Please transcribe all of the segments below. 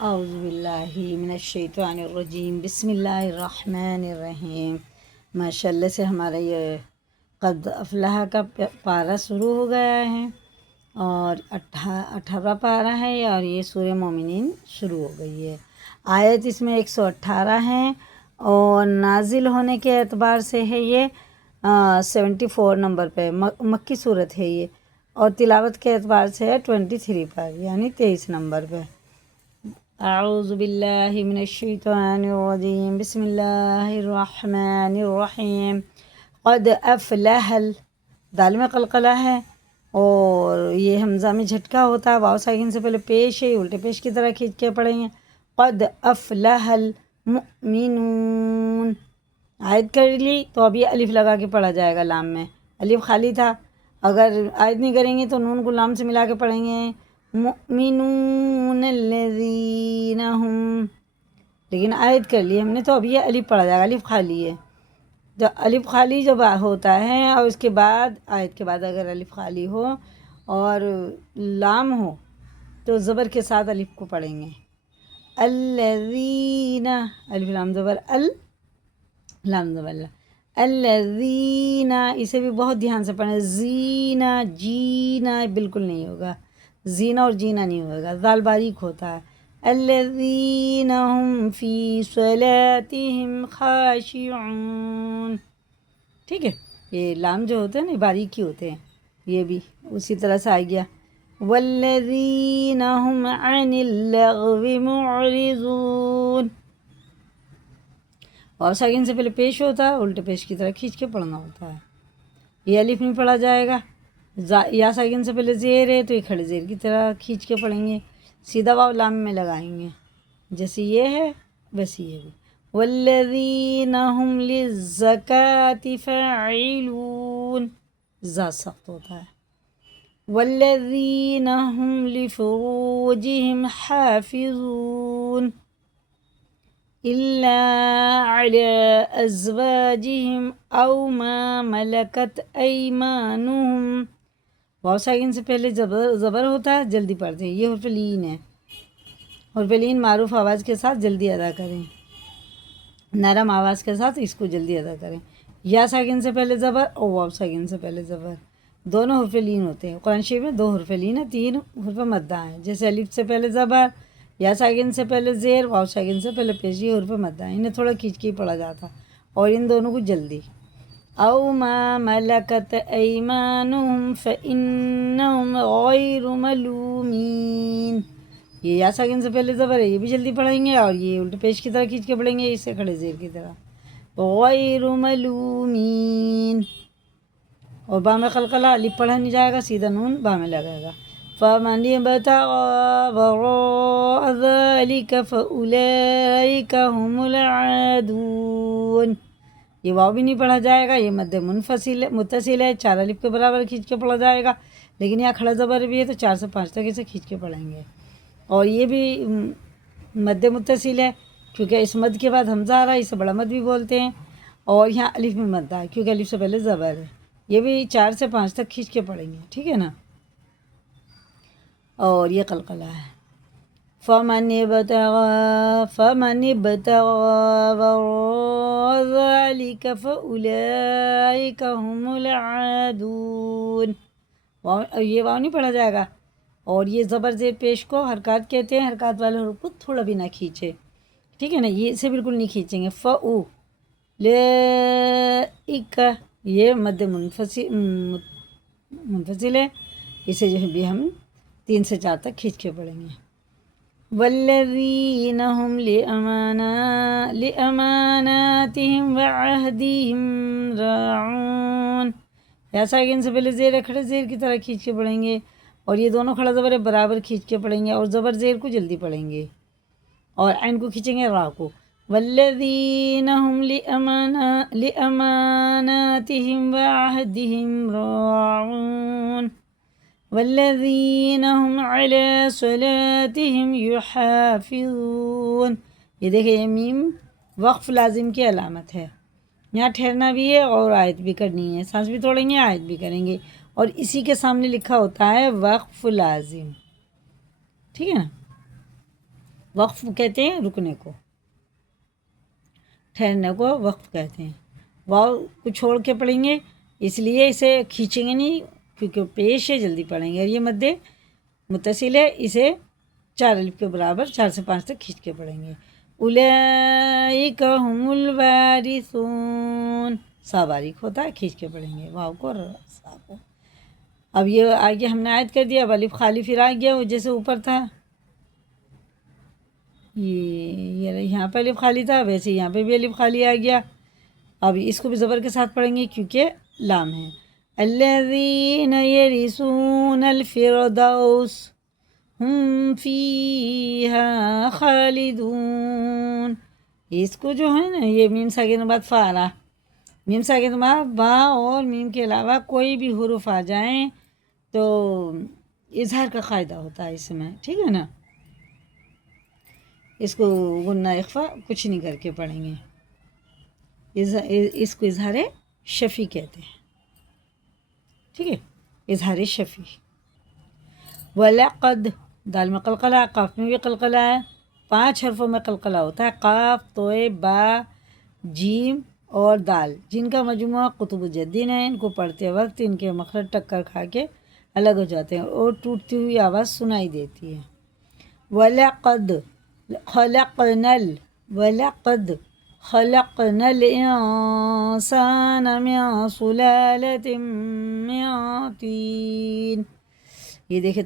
اعوذ باللہ من الشیطان الرجیم، بسم اللہ الرحمن الرحیم۔ ماشاء اللہ سے ہمارا یہ قد افلح کا پارہ شروع ہو گیا ہے اور 18واں پارہ ہے اور یہ سورہ مومنین شروع ہو گئی ہے۔ آیت اس میں 118 ہے اور نازل ہونے کے اعتبار سے ہے یہ 74 نمبر پہ، مکی صورت ہے یہ، اور تلاوت کے اعتبار سے ہے 23 پر، یعنی 23 نمبر پہ۔ اعوذ باللہ من الشیطان الرجیم، بسم اللہ الرحمن الرحیم۔ قد افلح دال میں قلقلہ ہے اور یہ حمزہ میں جھٹکا ہوتا ہے، واو ساکن سے پہلے پیش ہے، الٹے پیش کی طرح کھینچ کے پڑھیں گے۔ قد افلح المؤمنون، آیت کر لی تو اب یہ الف لگا کے پڑھا جائے گا، لام میں الف خالی تھا، اگر آیت نہیں کریں گے تو نون کو لام سے ملا کے پڑھیں گے، مؤمنون الذین ہم، لیکن آیت کر لی ہم نے تو اب یہ الف پڑھا جائے گا، الف خالی ہے۔ جب الف خالی جب ہوتا ہے اور اس کے بعد آیت کے بعد اگر الف خالی ہو اور لام ہو تو زبر کے ساتھ الف کو پڑھیں گے، الذین، الف لام زبر لام زبر الذین، اسے بھی بہت دھیان سے پڑھیں، زینا جینا بالکل نہیں ہوگا، زینا اور جینا نہیں ہوگا، ذال باریک ہوتا ہے۔ الذین هم فی صلاتهم خاشعون، ٹھیک ہے، یہ لام جو ہوتے ہیں نا باریک ہی ہوتے ہیں، یہ بھی اسی طرح سے آ گیا۔ والذین هم عن اللغو معرضون، اور ساکن سے پہلے پیش ہوتا ہے، الٹے پیش کی طرح کھینچ کے پڑھنا ہوتا ہے، یہ الف نہیں پڑھا جائے گا۔ یا ساکن سے پہلے زیر ہے تو یہ کھڑے زیر کی طرح کھینچ کے پڑھیں گے، سیدھا واو لام میں لگائیں گے، جیسے یہ ہے ویسے یہ بھی۔ والذین هم للزکاة فاعلون، زا سخت ہوتا ہے۔ والذین هم لفروجهم حافظون إلا على أزواجهم أو ما ملكت أيمانهم، واو ساکن سے پہلے زبر ہوتا ہے، جلدی پڑھتے ہیں، یہ حرف لین ہے، حرف لین معروف آواز کے ساتھ جلدی ادا کریں، نرم آواز کے ساتھ اس کو جلدی ادا کریں۔ یا ساکن سے پہلے زبر اور واو ساکن سے پہلے زبر، دونوں حرف لین ہوتے ہیں۔ قرآن شریف میں 2 حرف لین ہیں، 3 حرف مدہ ہیں، جیسے الف سے پہلے زبر، یا ساکن سے پہلے زیر، واو ساکن سے پہلے پیش، یہ حرف مدہ ہیں، انہیں تھوڑا کھینچ کے ہی پڑھا جاتا اور ان دونوں کو جلدی۔ او ما ملکت ایمانہم فإنہم غیر ملومین، یہ یا ساکن سے پہلے زبر ہے، یہ بھی جلدی پڑھیں گے اور یہ الٹے پیش کی طرح کھینچ کے پڑھیں گے، اسے کھڑے زیر کی طرح، غیر ملومین۔ اور با میں قلقلہ، الف پڑھا نہیں جائے گا، سیدھا نون با میں لگائے گا۔ فَمَنِ ابْتَغَىٰ وَرَاءَ ذَلِكَ فَأُولَٰئِكَ هُمُ الْعَادُونَ، یہ واو بھی نہیں پڑھا جائے گا، یہ مد متصل ہے، 4 الف کے برابر کھینچ کے پڑھا جائے گا، لیکن یہاں کھڑا زبر بھی ہے تو 4 سے 5 تک اسے کھینچ کے پڑھیں گے، اور یہ بھی مد متصل ہے کیونکہ اس مد کے بعد حمزہ آ رہا ہے، اسے بڑا مد بھی بولتے ہیں، اور یہاں الف میں مد ہے کیونکہ الف سے پہلے زبر ہے، یہ بھی 4 سے 5 تک کھینچ کے پڑھیں گے، ٹھیک ہے نا۔ اور یہ قلقلہ ہے، فَمَنِ ابْتَغَىٰ وَرَاءَ ذَلِكَ فَأُولَٰئِكَ هُمُ الْعَادُونَ، یہ واو نہیں پڑھا جائے گا، اور یہ زبر زیر پیش کو حرکات کہتے ہیں، حرکات والے حروف کو تھوڑا بھی نہ کھینچے، ٹھیک ہے نا، یہ اسے بالکل نہیں کھینچیں گے۔ فَأُولَٰئِكَ، یہ مد منفصل ہے، اسے جو ہے بھی ہم 3 سے 4 تک کھینچ کے پڑھیں گے۔ والذین هم لأماناتهم وعہدهم راعون، یا ساکن سے پہلے زیر کھڑے زیر کی طرح کھینچ کے پڑھیں گے، اور یہ دونوں کھڑا زبر برابر کھینچ کے پڑھیں گے، اور زبر زیر کو جلدی پڑھیں گے، اور عین کو کھینچیں گے، را کو۔ والذین هم لأماناتهم وعہدهم راعون والذین هم علی صلاتهم یحافظون، یہ دیکھیں یہ میم وقف لازم کی علامت ہے، یہاں ٹھہرنا بھی ہے اور آیت بھی کرنی ہے، سانس بھی توڑیں گے، آیت بھی کریں گے، اور اسی کے سامنے لکھا ہوتا ہے وقف لازم، ٹھیک ہے نا۔ وقف کہتے ہیں رکنے کو، ٹھہرنے کو وقف کہتے ہیں۔ واو کو چھوڑ کے پڑھیں گے، اس لیے اسے کھینچیں گے نہیں کیونکہ پیش ہے، جلدی پڑھیں گے۔ اور یہ مد متصل ہے، اسے 4 الف کے برابر 4 سے 5 تک کھینچ کے پڑھیں گے۔ اولئک هم الوارثون، سا باریک ہوتا ہے، کھینچ کے پڑھیں گے واو کو اور سا کو۔ اب یہ آگے ہم نے عائد کر دیا، اب الف خالی پھر آ گیا، وہ جیسے اوپر تھا، یہ یہاں پہ الف خالی تھا، ویسے یہاں پہ بھی الف خالی آ گیا۔ اب اس کو بھی زبر کے ساتھ پڑھیں گے کیونکہ لام ہے۔ الذین یرثون الفردوس ہم فیہا خالدون، اس کو جو ہے نا، یہ میم ساکن کے بعد فا آ رہا، میم ساکن کے بعد با اور میم کے علاوہ کوئی بھی حروف آ جائیں تو اظہار کا قاعدہ ہوتا ہے اس میں، ٹھیک ہے نا۔ اس کو غنہ اخفا کچھ نہیں کر کے پڑھیں گے، اس کو اظہار شفی کہتے ہیں، ٹھیک ہے، اظہار شفی۔ وَلَقَدْ، دال میں قلقلہ، قاف میں بھی قلقلہ ہے، 5 حرفوں میں قلقلہ ہوتا ہے، قاف، توئے، با، جیم اور دال، جن کا مجموعہ قطب الجدین ہے۔ ان کو پڑھتے وقت ان کے مخرج ٹکر کھا کے الگ ہو جاتے ہیں اور ٹوٹتی ہوئی آواز سنائی دیتی ہے۔ وَلَقَدْ خَلَقْنَا وَلَقَدْ خَلَقْنَا الْإِنسَانَ مِنْ سُلَالَةٍ مِنْ طِينٍ، یہ دیکھیں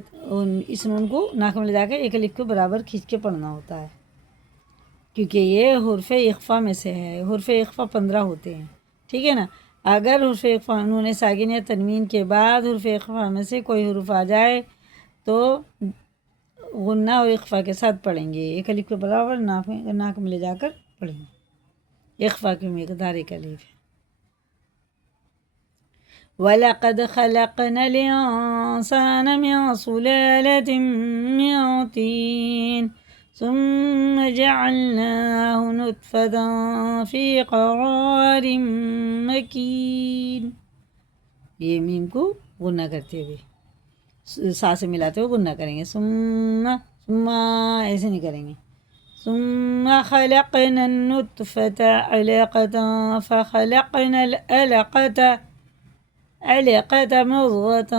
اس نون کو ناک میں لے جا کے ایک الف کے برابر کھینچ کے پڑھنا ہوتا ہے کیونکہ یہ حرف اخفا میں سے ہے۔ حرف اخفا 15 ہوتے ہیں، ٹھیک ہے نا۔ اگر حرف اخفا نون ساکن یا تنوین کے بعد حرف اخفا میں سے کوئی حرف آ جائے تو غنہ اور اخفا کے ساتھ پڑھیں گے، ایک الف کے برابر ناک میں لے جا کر پڑھیں گے، اخفا کی مقدار ایک الف ہے۔ وَلَقَدْ خَلَقْنَا الْإِنسَانَ مِنْ سُلَالَةٍ مِنْ طِينٍ ثُمَّ جَعَلْنَاهُ نُطْفَةً فِي قَرَارٍ مَكِينٍ، یہ میم کو غنہ کرتے ہوئے سا سے ملاتے ہوئے غنہ کریں گے، ثم ایسے نہیں کریں گے۔ ثم خلقنا النطفة علقة فخلقنا العلقة مضغة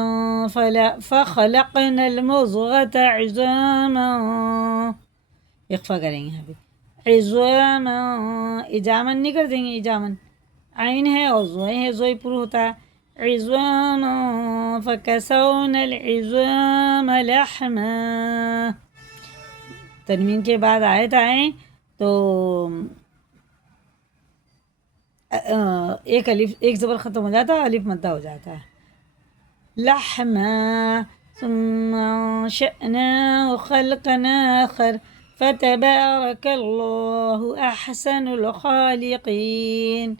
فخلقنا المضغة عظاما، اخفا کریں گے یہاں پہ، عظاما، اجامن نہیں کر دیں گے، اجامن عین ہے اور زوئے ہے، زوئے پر ہوتا ہے، عظاما فکسونا العظام لحما، تنوین کے بعد آیت آئیں تو ایک الف ایک زبر ختم ہو جاتا ہے، الف مدہ ہو جاتا ہے، لحما ثم انشأناه خلقا آخر فتبارك الله أحسن الخالقين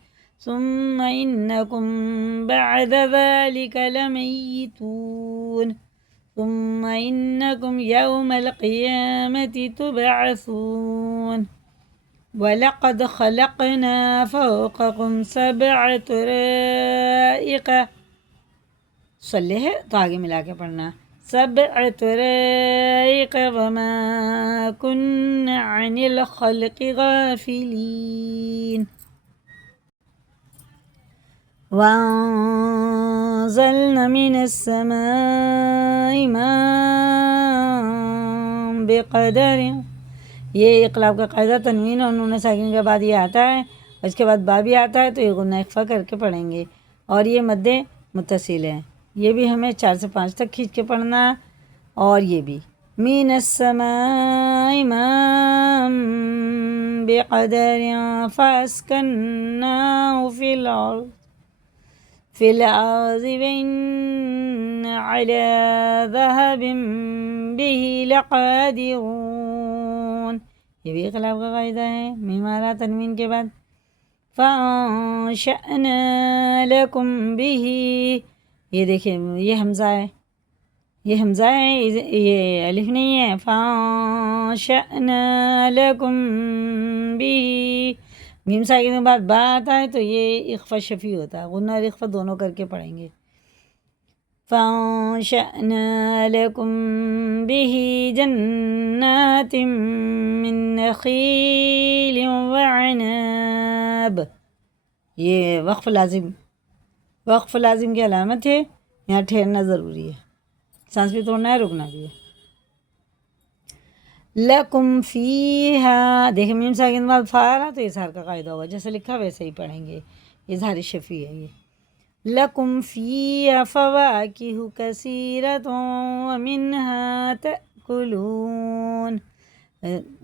ثم إنكم بعد ذلك لميتون ثم إنكم يوم القيامة تبعثون وَلَقَدْ خَلَقْنَا فَوْقَكُمْ سَبْعَ طَرَائِقَ، صلح ہے تو آگے ملا کے پڑھنا، سَبْعَ طَرَائِقَ وَمَا كُنَّا عَنِ الْخَلْقِ غَافِلِينَ وَأَنزَلْنَا مِنَ السَّمَاءِ مَاءً بِقَدَرٍ، یہ اقلاب کا قاعدہ تنوین اور نون ساکن کے بعد یہ آتا ہے، اور اس کے بعد با بھی آتا ہے تو یہ غنہ اخفا کر کے پڑھیں گے، اور یہ مد متصل ہے، یہ بھی ہمیں 4 سے 5 تک کھینچ کے پڑھنا، اور یہ بھی من السماء ماء بقدر فاسكناه في الأرض وإنا على ذهب به لقادرون، یہ بھی اقلاب کا قاعدہ ہے، میم آ رہا تنوین کے بعد، فَأَنشَأْنَا لَكُمْ بِهِ، یہ دیکھیں یہ حمزہ ہے، یہ حمزہ ہے، یہ الف نہیں ہے، فَأَنشَأْنَا لَكُمْ بِهِ، میم ساکن کے بعد با آتا ہے تو یہ اخفا شفی ہوتا ہے، غنہ اور اخفا دونوں کر کے پڑھیں گے، فَأَنشَأْنَا لَكُمْ بِهِ جَنَّاتٍ مِّن نخیل وعناب. یہ وقف لازم کی علامت ہے، یہاں ٹھہرنا ضروری ہے، سانس بھی توڑنا ہے، رکنا بھی ہے. لکم فیہا، دیکھیں میم ساکن بعد فا رہا تو اظہار کا قاعدہ ہوگا، جیسے لکھا ویسے ہی پڑھیں گے، اظہار شفیع ہے یہ. لکم فیہا فواکہ کثیرۃ ومنہا تأکلون.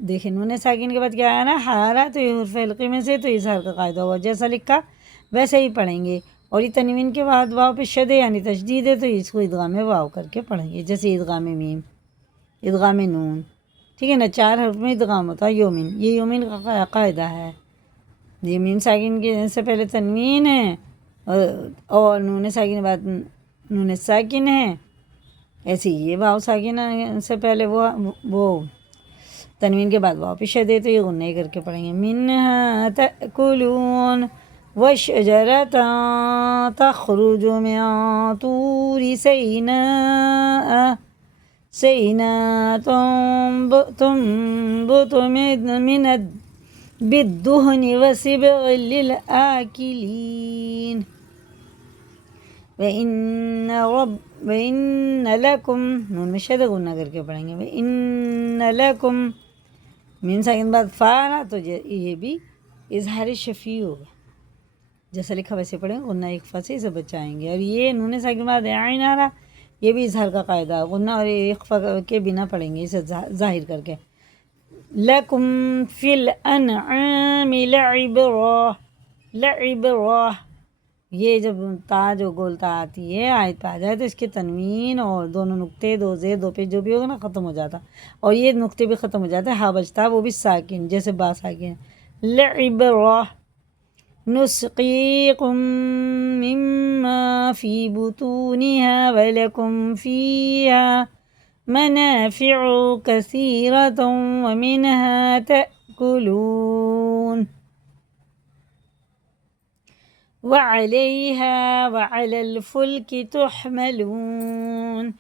دیکھیں نون ساکن کے بعد کیا آیا نا، ہارا، تو یہ حرف حلقی میں سے تو اظہار کا قاعدہ ہوگا، جیسا لکھا ویسے ہی پڑھیں گے. اور یہ تنوین کے بعد واو پہ شد ہے یعنی تشدید ہے، تو اس کو ادغام واو کر کے پڑھیں گے، جیسے ادغام میم، ادغام نون. ٹھیک ہے نا، 4 حرف میں ادغام ہوتا ہے. یومن، یہ یومن کا قاعدہ ہے. یہ میم ساکن کے سے پہلے تنوین ہے اور نون ساکن کے بعد نون ساکن ہے. ایسے ہی یہ واو ساکن سے پہلے وہ تنوین کے بعد واو پہ شد ہے، تو یہ غنہ کر کے پڑھیں گے. منہا تأکلون وشجرۃ تخرج من طور سیناء تنبت من بالدهن وصبغ للآكلين. وَإِنَّ لَكُمْ، نون میں شد غنہ کر کے پڑھیں گے. وَإِنَّ لَكُمْ، میم ساکن بعد فا رہا تو یہ بھی اظہار شفیع ہوگا، جیسا لکھا ویسے پڑھیں، غنہ اخفا سے اسے بچائیں گے. اور یہ نون ساکن بعد عین آ رہا، یہ بھی اظہار کا قاعدہ، غنہ اور اخفا کے بنا پڑھیں گے، اسے ظاہر کر کے. لَكُمْ فِي الْأَنْعَامِ لَعِبْرَةٌ. یہ جب تا جو گولتا آتی ہے آیت پہ آ جائے تو اس کے تنوین اور دونوں نقطے، 2 زیر 2 پیش جو بھی ہوگا نا ختم ہو جاتا، اور یہ نقطے بھی ختم ہو جاتے ہیں، ہا بچتا وہ بھی ساکن، جیسے با ساکن. لعبرہ نسقیکم مما فی بطونها ولکم فیہا منافع کثیرۃ ومنہا تأکلون. وعلیہا وعلی الفلک تحملون.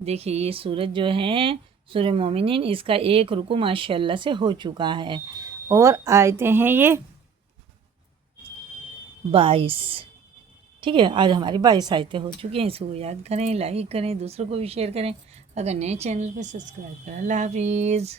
دیکھیے یہ سورت جو ہے سورہ مومنین، اس کا ایک رکوع ماشاءاللہ سے ہو چکا ہے، اور آیتیں ہیں یہ 22. ٹھیک ہے، آج ہماری 22 آیتیں ہو چکی ہیں. اس کو یاد کریں، لائک کریں، دوسروں کو بھی شیئر کریں. اگر نئے چینل پہ سبسکرائب کریں. اللہ حافظ.